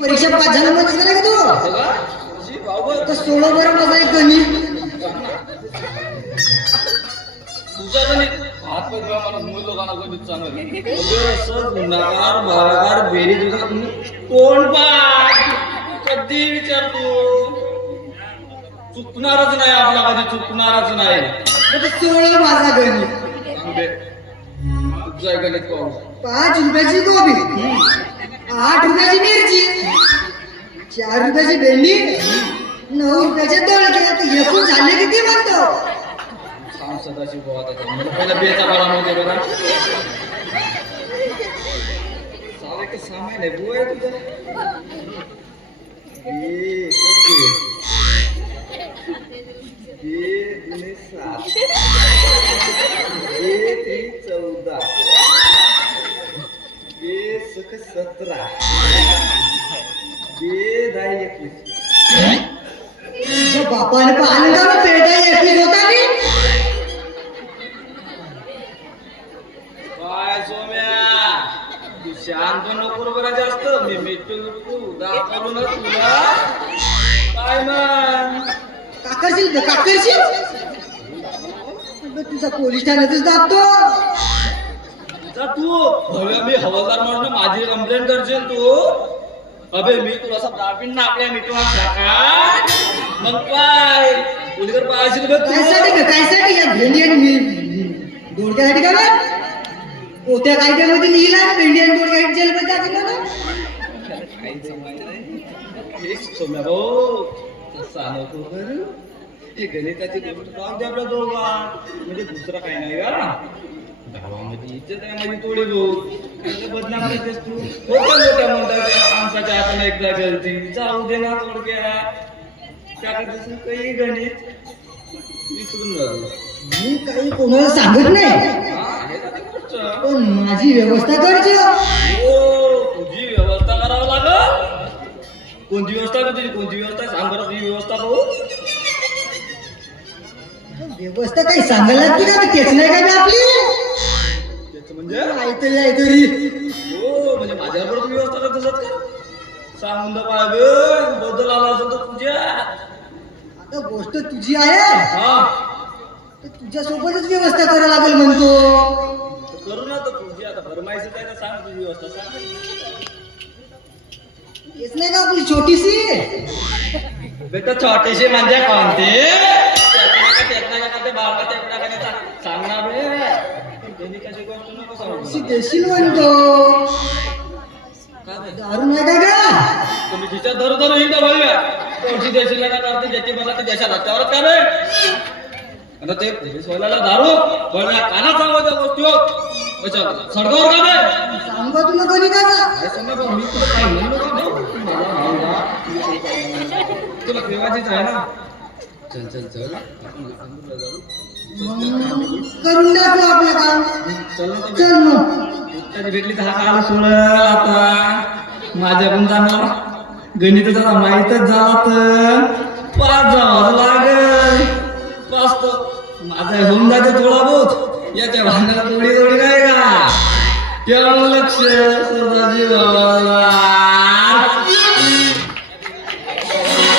परीक्षा पास झालं म्हणजे नाही का तू तर 16 बरं माझा एक गणित तुझ्या गणित हात पाय धुवा मला मूल लोकांना गणित चांगलं असं गुणाकार भागाकार बेरीज तुझा कोण पाठ कधी विचारतो चुकणारच नाही आपला कधी चुकणारच नाही तर 16 माझा गणित तुझा गणित पाहू 5 रुपयाची गोबी 8 रुपयाची मिरची 4 रुपयाची भेंडी 9 रुपयाचे दोडके आता एकूण झाले किती म्हणतो सांग सदाशिव भाऊ आता मला पहिला बेचा बाळा नव्हते बघा सारे का सामान आहे बुवा आहे तुझा दुने 7 14 सक 17 10 तुझ्या बापाने पाहिलं का पेटा एकवीस होता मी काय सोम्या तू शांत नको बरं जास्त मी मिठू दाखवलो ना तुला काय मग काकरशील तुझा पोलीस ठाण्यातच दाबतो जा तू भव्या मी हवालदार म्हणून माझी कंप्लेंट करशील तू अबे मी तुला असं दाबीन ना आपल्या मिठूला सकाळ मग काय पोलीसवर पाहायची बघ कायसाठी या भेंडी आणि दोडक्यासाठी का पोत्या कायद्यामध्ये लिहिला भेंडी आणि दोडक्या जेलमध्ये जातील ना सोम्या भाऊ तसा नको करू हे गणिताची गोष्ट राहू दे आपल्या दोघा म्हणजे दुसरा काही नाही का गावामध्ये इज्जत आहे माझी थोडी भाऊ बदनाम करतेस तू मोठ्या माणसाच्या हाताने एकदा गलती जाऊ दे ना थोडक्या त्याकडे काही गणित विसरून जातो मी काही कोणाला सांगत नाही पण माझी व्यवस्था करायची हो तुझी व्यवस्था करावं लागल कोणती व्यवस्था तुझी कोणती व्यवस्था सांग बरं तुझी व्यवस्था भाऊ व्यवस्था काही सांगायला लागते का तेच नाही का मी आपली म्हणजे काहीतरी हो म्हणजे माझ्याबरोबर तुम्ही व्यवस्था करत असत का सांगून तर पाहिजे बदल आला असेल तर तुझ्या आता गोष्ट तुझी आहे हा तर तुझ्या सोबतच व्यवस्था करायला लागेल म्हणतो करू ना तर तुझी आता फरमाईश काय तर सांग तुझी व्यवस्था सांग तेच नाही का आपली छोटीशी बेटा छोटीशी म्हणजे कोणती सांगणार गणिताची गोष्ट नको सांगू देशील म्हणतो दारू नाही का गा तुम्ही तिच्या धरू धरू हिंदा बोलूया कोणची देशील का करते ज्याची मला ते देशात त्यावर काय रे आता ते पोलीस वाल्याला दारू बोलूया काना सांगू त्या गोष्टी हो सडगावर का नाही सांगा तुला कोणी का काय सांगा बा मी तुला काय म्हणलो का भाऊ तुला पेवायचीच आहे ना चल चल चल आपण जाऊ करून दाखव आपलं काम चल मग त्याची भेटली तर हा काला सोड आता माझ्या पण जाणार गणित जरा माहीतच झाला तर पास जावं लागेल पास तर माझा होऊन जाते थोडा बहुत याच्या भांड्याला थोडी थोडी काय का केवळ लक्ष सदाजी बाबाला